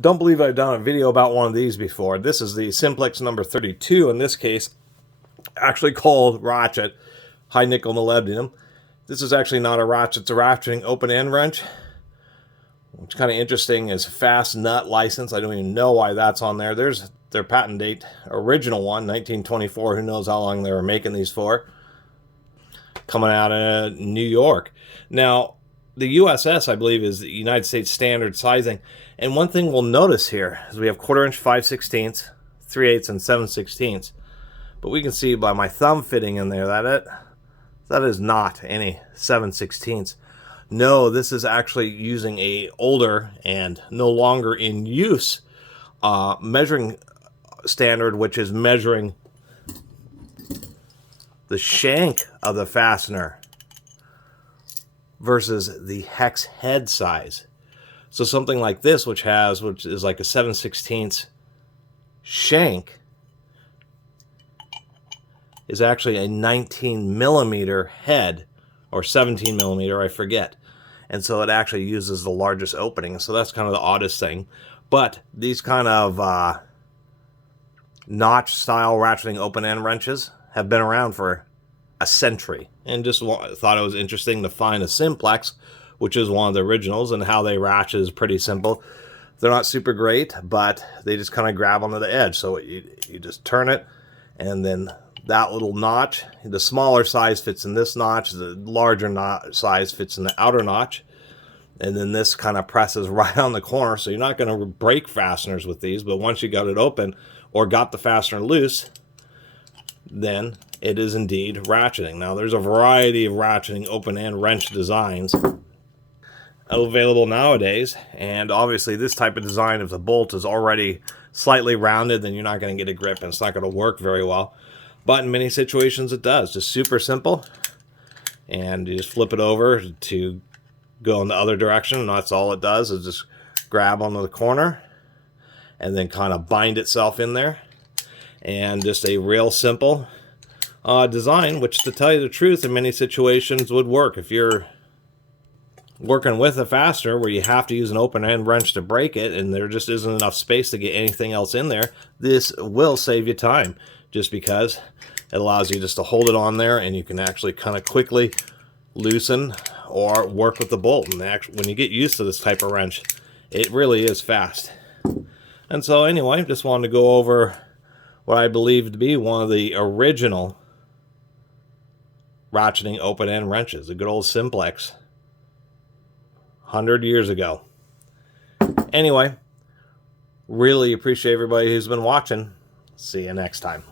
don't believe I've done a video about one of these before. This is the Simplex number 32, in this case, actually called Ratchet, high nickel molybdenum. This is actually not a ratchet, it's a ratcheting open-end wrench. What's kind of interesting is fast nut license. I don't even know why that's on there. There's their patent date, original one, 1924. Who knows how long they were making these for. Coming out of New York. Now, the USS, I believe, is the United States standard sizing. And one thing we'll notice here is we have 1/4 inch 5/16, 3/8, and 7/16. But we can see by my thumb fitting in there that is not any 7/16. No, this is actually using a older and no longer in use measuring standard, which is measuring the shank of the fastener versus the hex head size. So something like this, which is like a 7/16 shank, is actually a 19 millimeter head, or 17 millimeter, I forget. And so it actually uses the largest opening. So that's kind of the oddest thing. But these kind of notch style ratcheting open end wrenches have been around for a century. And just thought it was interesting to find a Simplex, which is one of the originals, and how they ratchet is pretty simple. They're not super great, but they just kind of grab onto the edge. So you just turn it, and then that little notch, the smaller size fits in this notch, the larger size fits in the outer notch, and then this kind of presses right on the corner. So you're not going to break fasteners with these, but once you got it open or got the fastener loose, then it is indeed ratcheting. Now there's a variety of ratcheting open end wrench designs available nowadays, and obviously this type of design, if the bolt is already slightly rounded, then you're not going to get a grip and it's not going to work very well. But in many situations it does. Just super simple. And you just flip it over to go in the other direction, and that's all it does, is just grab onto the corner and then kind of bind itself in there. And just a real simple design, which, to tell you the truth, in many situations would work. If you're working with a fastener where you have to use an open end wrench to break it and there just isn't enough space to get anything else in there, this will save you time, just because it allows you just to hold it on there and you can actually kind of quickly loosen or work with the bolt. And when you get used to this type of wrench, it really is fast. And so anyway, just wanted to go over what I believe to be one of the original ratcheting open end wrenches, a good old Simplex, 100 years ago. Anyway, really appreciate everybody who's been watching. See you next time.